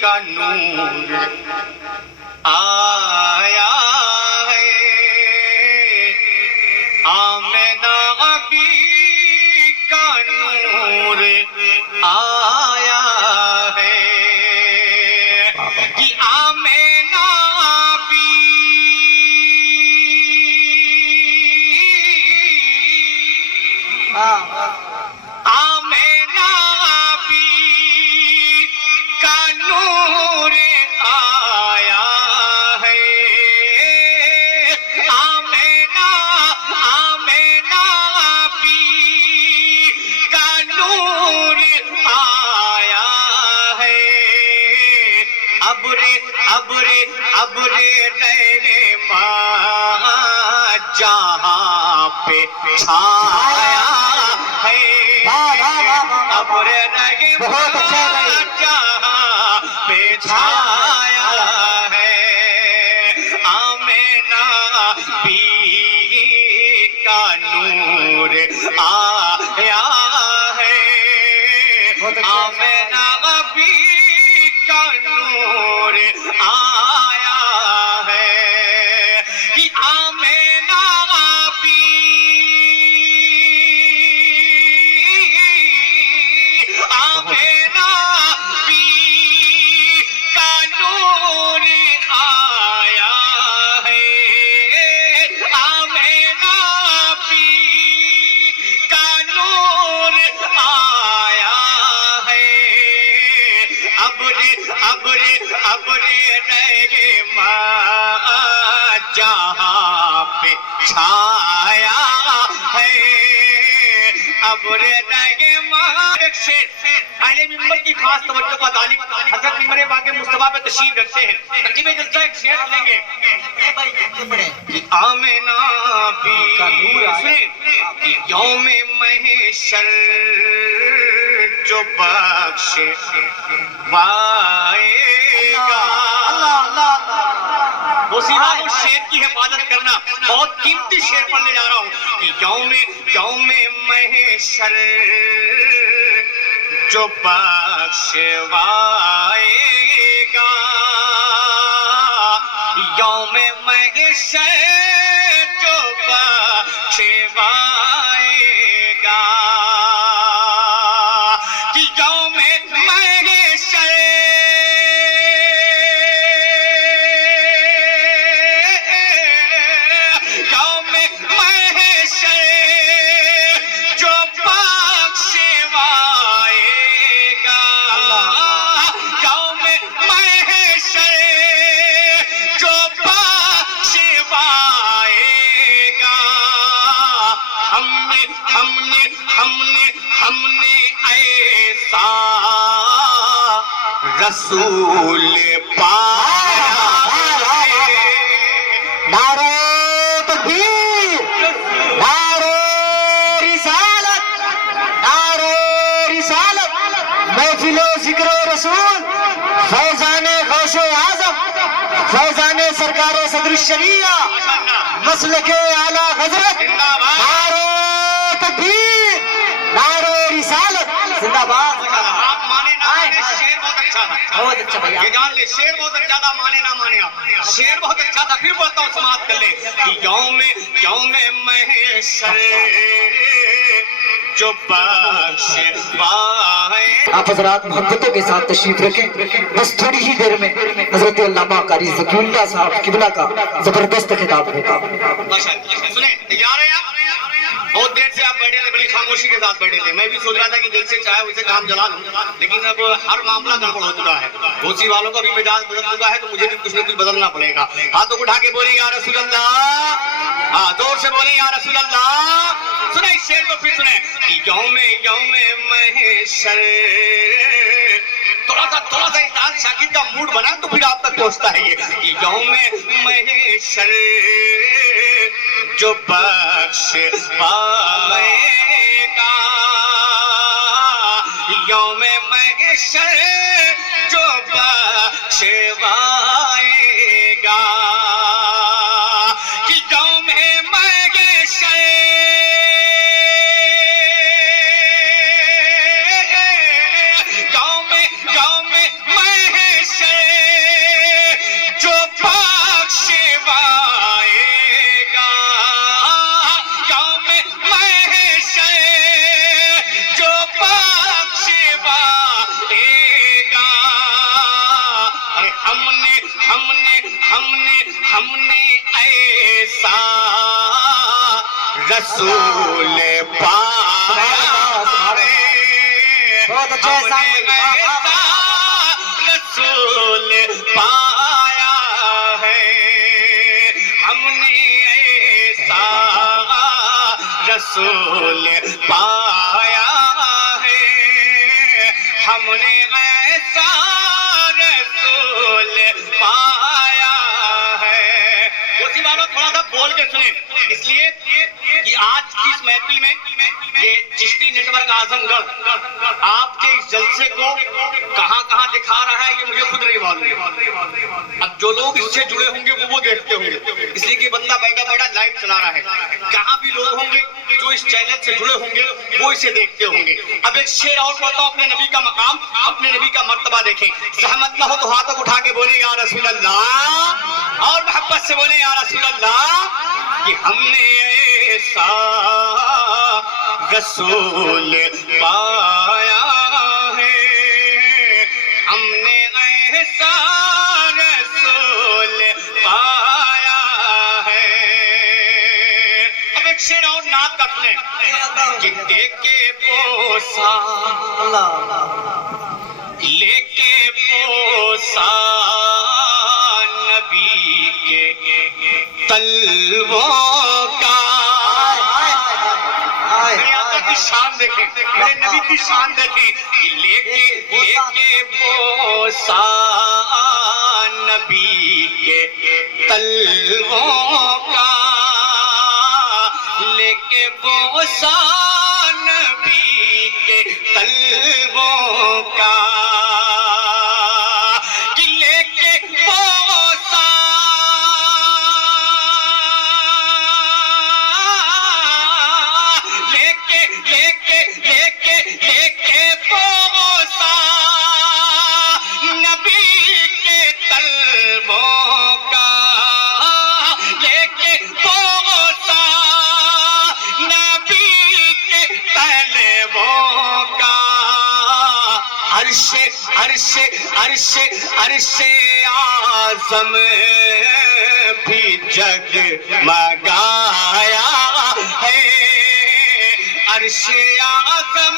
کا نور آیا ہے، آمنہ ابی کا نور آیا ہے، کہ آمنہ ابی آمنہ ابی کا نور آیا ہے، آمنہ ابی کا نور آیا ہے، ابر رحمت جہاں پہ چھایا ہے، ابر رحمت جہاں پہ چھایا ہے، آمنہ بی کا نور آیا ہے، آمنہ بی کا نور آیا ہے، کہ آمنہ بی آمنہ بی کا نور آیا ہے، آمنہ بی کا نور آیا ہے، ابر رحمت جہاں پہ چھایا ہے، ابر رحمت اہل ممبر کی خاص توجہ کا طالب حضرت ممبر پاک مصطفیٰ پہ تشریف رکھتے ہیں، ترتیب جلسہ ایک شعر لیں گے، کہ آمنہ بی سنیں، کہ یوم محشر جو بخشے وائے گا، مصیبات و شعر کی حفاظت کرنا، بہت قیمتی شعر پڑھنے جا رہا ہوں، کہ یوم محشر جو بخشوائے گا، یوم محشر جو بخشوائے گا، کہ یوم محشر یوم محشر جو بخشوائے گا، یوم محشر جو بخشوائے گا، ہم نے ایسا رسول پایا ہے، نعرہ تکبیر، نعرہ رسالت، نعرہ رسالت، محفل ذکر و رسول، فیضان غوث اعظم، فیضان سرکار صدر الشریعہ، مسلک اعلیٰ حضرت، نعرہ تکبیر، نعرہ رسالت، زندہ باد۔ آپ مانے نہ مانے، شعر بہت اچھا تھا، بہت اچھا بھیا، یہ جان لے، شعر بہت اچھا تھا، مانے نہ مانے آپ، شعر بہت اچھا تھا، پھر بولتا ہوں سماعت کر لے، کہ یوم محشر جو بخشوائے آپ حضرات محبتوں کے ساتھ تشریف رکھیں، بس تھوڑی ہی دیر میں حضرت علامہ قاری ذکی اللہ صاحب قبلہ کا زبردست خطاب ہوگا۔ ماشاءاللہ، سنیں تیار ہیں آپ؟ بہت دیر سے آپ بیٹھے تھے، بڑی خاموشی کے ساتھ بیٹھے تھے، میں بھی سوچ رہا تھا کہ دل سے چاہے اسے کام جلا لوں، لیکن اب ہر معاملہ گڑبڑ ہو چکا ہے، غوثی والوں کا بھی مزاج بدل چکا ہے، تو مجھے بھی کچھ نہ کچھ بدلنا پڑے گا۔ ہاتھوں کو اٹھا کے بولیں یا رسول اللہ، ہاں زور سے بولیں یا رسول اللہ۔ سنیں اس شعر کو پھر سنیں، کہ یوم محشر، تھوڑا سا انسان شاگرد کا موڈ بنا تو پھر آپ تک پہنچتا ہے یہ، کہ یوم محشر جو بخشوائے گا، یوم محشر جو بخشوائے گا، کہ یوم محشر یوم محشر ہم نے ایسا رسول پایا ہے، بہت اچھا ہم نے ایسا رسول پایا ہے، ہم نے ایسا رسول پایا ہے، ہم نے ایسا رسول پایا ہے۔ اسی بات تھوڑا سا بول کے سنیں، اس لیے کہ آج کی اس محفل میں یہ چشتی نیٹ ورک اعظم گڑھ آپ کے اس جلسے کو کہاں کہاں دکھا رہا ہے یہ مجھے خود نہیں معلوم ہے۔ اب جو لوگ اس سے جڑے ہوں گے وہ دیکھتے ہوں گے، اس لیے کہ بندہ بیٹھا بیٹھا لائیو چلا رہا ہے۔ جہاں بھی لوگ ہوں گے جو اس چینل سے جڑے ہوں گے وہ اسے دیکھتے ہوں گے۔ اب ایک شعر اور پڑھتا ہوں، اپنے نبی کا مقام، اپنے نبی کا مرتبہ دیکھیں۔ زحمت نہ ہو تو ہاتھوں اٹھا کے بولے یا رسول اللہ، اور محبت سے بولے یا رسول اللہ، کہ ہم نے ایسا رسول پایا ہے، ہم نے ایسا رسول پایا ہے۔ اب ایک شعر اور نعت کا سنیں کہ دے کے بوسا لے کے بوسا نبی کے تلووں کا، میرے آقا کی شان دیکھیں، میرے نبی کی شان دیکھیں، لے کے بوسا نبی کے تلووں کا، لے کے بوسا نبی کے تلووں کا، کہ لے کے بوسا بوسا نبی کے تلووں کا، لے کے بوسا نبی کے تلووں کا، عرش اعظم بھی جگمگایا ہے، عرش اعظم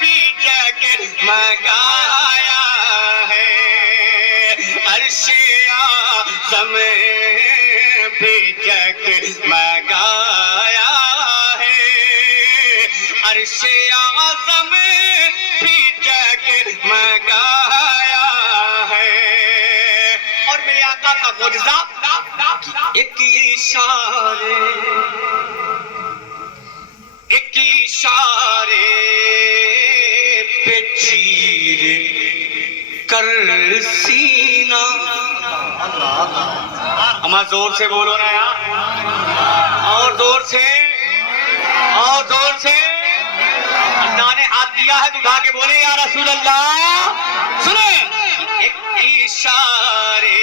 بھی جگمگایا ہے، عرش اعظم بھی جگمگایا ہے، عرش اعظم بھی جگمگایا ہے۔ اور میرے آقا کا معجزہ ایک اشارے پہ چیر کر سینہ، ہمارا زور سے بولو نا یار، اور زور سے، اور زور سے۔ اللہ نے ہاتھ دیا ہے تو اٹھا کے بولے یا رسول اللہ۔ سنیں، ایک اشارے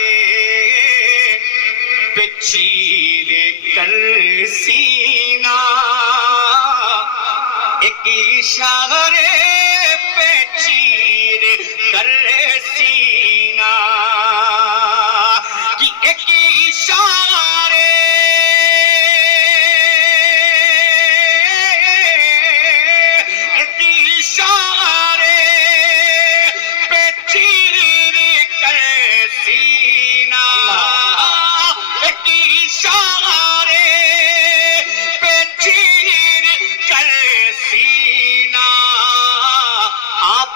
پہ چیر کر سینہ، ایک اشارے پہ چیر کر سینہ، کہ ایک اشارے پہ چیر کر سینہ، ایک اشارے پہ چیر کر سینہ، آپ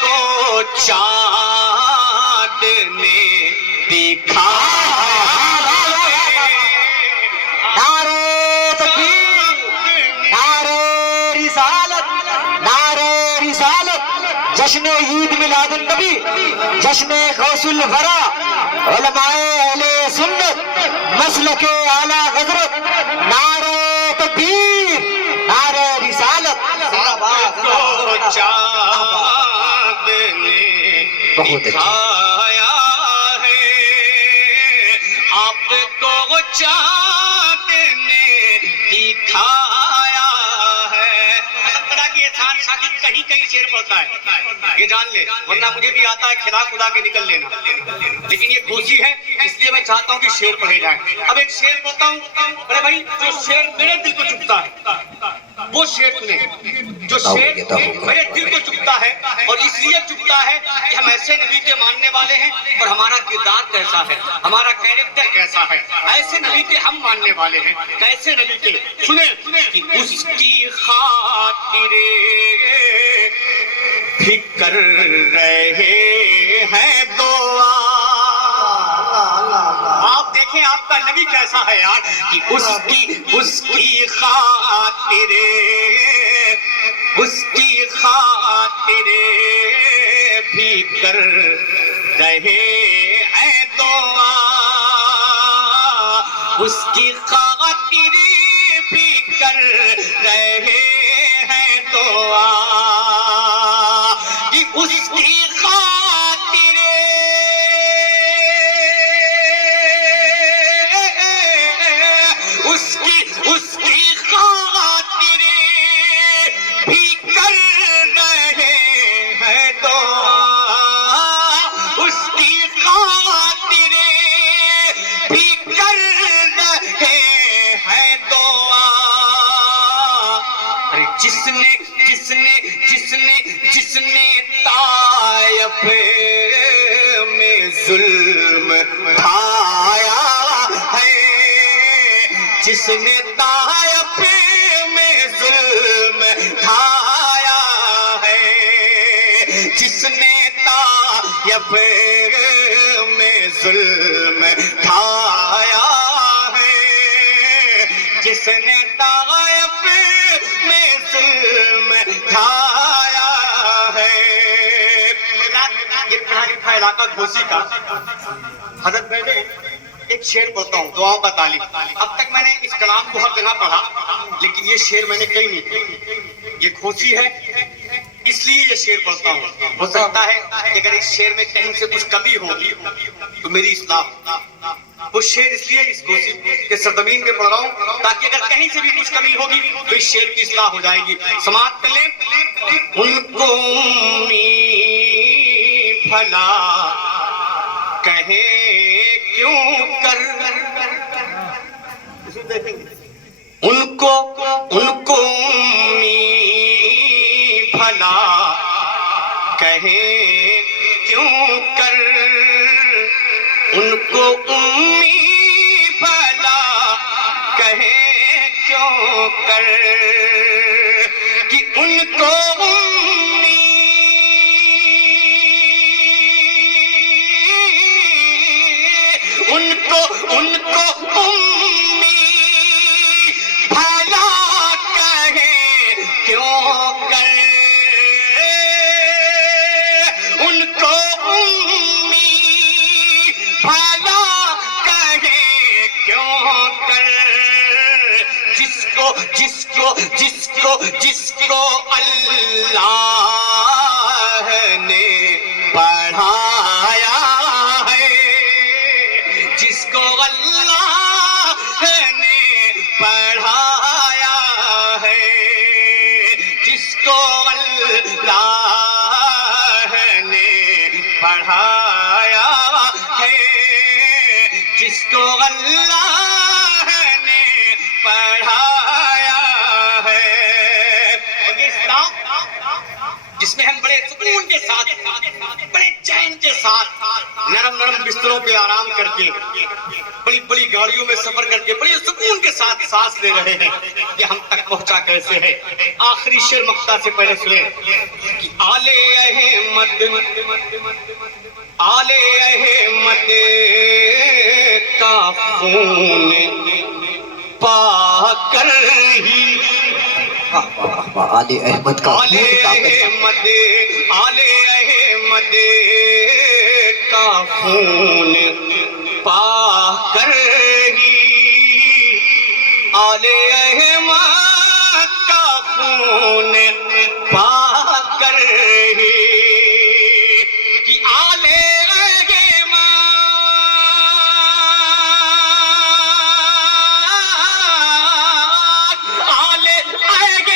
کو چاند نے دکھایا، نعرہ تکبیر، نعرہ رسالت، نعرہ رسالت، جشن عید میلاد النبی، جشن غوث الورا، علماء اہل سنت، مسلک اعلی حضرت، نعرہ تکبیر، نعرہ رسالت، کو چاند نے دکھایا ہے، آپ کو چاند نے دکھایا ہے۔ اللہ کی احسان بادشاہ کی کہیں کہیں شعر پڑھتا ہے، یہ جان لے، ورنہ مجھے بھی آتا ہے کھلا کھلا کے نکل لینا، لیکن یہ گھوسی ہے اس لیے میں چاہتا ہوں کہ شعر پڑھے جائیں۔ اب ایک شعر پڑھتا ہوں، ارے بھائی جو شعر میرے دل کو چبھتا ہے وہ شعر سنیں، جو شعر میرے دل کو چبھتا ہے، اور اس لیے چبھتا ہے کہ ہم ایسے نبی کے ماننے والے ہیں، اور ہمارا کردار کیسا ہے، ہمارا کیریکٹر کیسا ہے، ایسے نبی کے ہم ماننے والے ہیں، کیسے نبی کے سنیں کہ اس کی خاطر فکر رہے ہیں دعا۔ آپ دیکھیں آپ کا نبی کیسا ہے یار، کہ اس کی خاطر، اس کی خاطر بھی کر رہے ہیں دعا، اس کی خاطر بھی کر رہے ہیں دعا، کہ اس کی خاطر، اس کی خاطر بھی کر رہے ہیں دعا، اس کی خاطر بھی کر رہے ہیں دعا۔ ارے جس نے طائف میں ظلم ڈھایا ہے، جس نے طائف میں ظلم ڈھایا ہے، جس نے طائف میں ظلم ڈھایا ہے، جس نے طائف میں ظلم ڈھایا ہے۔ یہ پڑھا لکھا علاقہ گھوسی کا حضرت بیٹھے ایک شعر پڑھتا ہوں، دعاؤں کا طالب۔ اب تک میں نے اس کلام کو ہر جگہ پڑھا، لیکن یہ شعر میں نے کہیں نہیں پڑھا، یہ گھوسی ہے اس لیے یہ شعر پڑھتا ہوں۔ ہو سکتا ہے کہ اگر اس شعر میں کہیں سے کچھ کمی ہوگی تو میری اصلاح، وہ شعر اس لیے اس گھوسی کے سرزمین پہ پڑھ رہا ہوں تاکہ اگر کہیں سے بھی کچھ کمی ہوگی تو اس شعر کی اصلاح ہو جائے گی۔ سماعت کر لیں۔ ان کو بھلا کہیں کیوں کر، ان کو بھلا کہیں کیوں کر، ان کو بھلا کہیں کیوں کر، کہ ان کو بھلا کہیں کیوں کر، ان کو بھلا کہیں کیوں کر، جس کو اللہ نے پڑھایا ہے، جس کو اللہ نے پڑھایا ہے، جس کو اللہ نے پڑھایا ہے، جس کو اللہ نے پڑھایا ہے۔ اور یہ اسلام جس میں ہم بڑے سکون کے ساتھ، بڑے چین کے ساتھ، نرم بستروں پہ آرام کر کے، بڑی بڑی گاڑیوں میں سفر کر کے بڑے سکون کے ساتھ سانس لے رہے ہیں، یہ ہم تک پہنچا کیسے ہے؟ آخری شعر مقطع سے پہلے سنیں کہ آل احمد، آل احمد کا خون پا کر ہی، آل احمد کا آل احمد، آل احمد کا خون پا کر ہی، آل احمد کا خون پا کر ہی، کہ آل احمد، آل احمد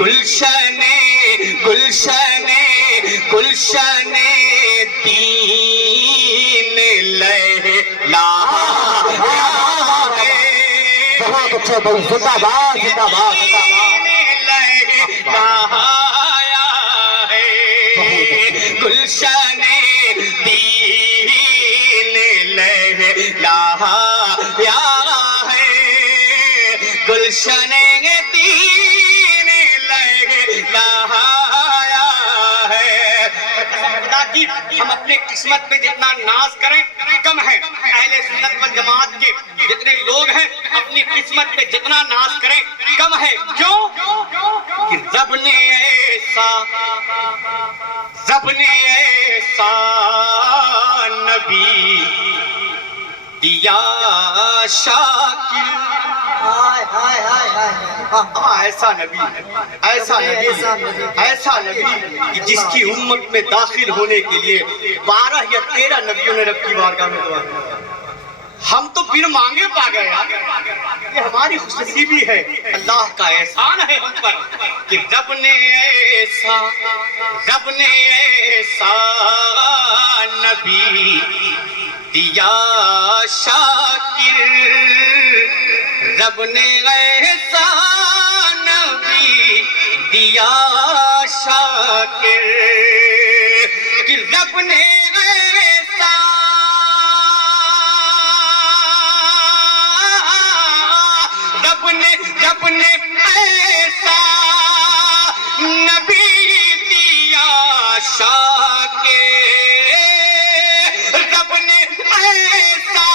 گلشن گلشن گلشن دین لیلا بہت اچھا بھائی، زندہ باد زندہ باد زندہ باد۔ گلشن دین لہلایا ہے، گلشن دین لہلایا ہے۔ خدا کی ہم اپنے قسمت پہ جتنا ناز کریں کم ہے، اہل سنت والجماعت کے جتنے لوگ ہیں اپنی قسمت پہ جتنا ناز کریں کم ہے۔ کیوں کہ رب نے ایسا نبی دیا شاکر، ایسا نبی کہ جس کی امت میں داخل ہونے کے لیے 12 یا 13 نبیوں نے رب کی بارگاہ میں دعا کی۔ ہم تو بن مانگے پا گئے یار، یہ ہماری خوش نصیبی ہے، اللہ کا احسان ہے ہم پر کہ رب نے ایسا نبی دیا شاکر، رب نے ایسا نبی دیا شاکر، کہ رب نے رب نے ایسا نبی دیا شاکر، رب نے ایسا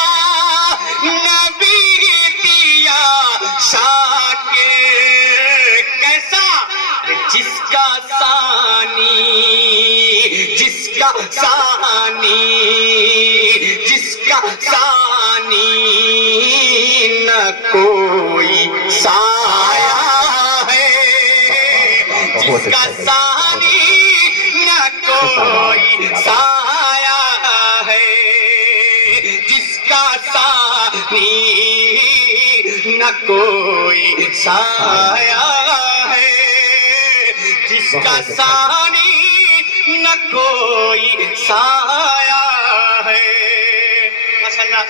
نبی دیا شاکر، کیسا؟ جس کا ثانی نہ کوئی سایہ ہے، جس کا ثانی نہ کوئی سایہ ہے، جس کا ثانی نہ کوئی سایہ ہے، جس کا ثانی نہ کوئی سایہ ہے۔ ماشاءاللہ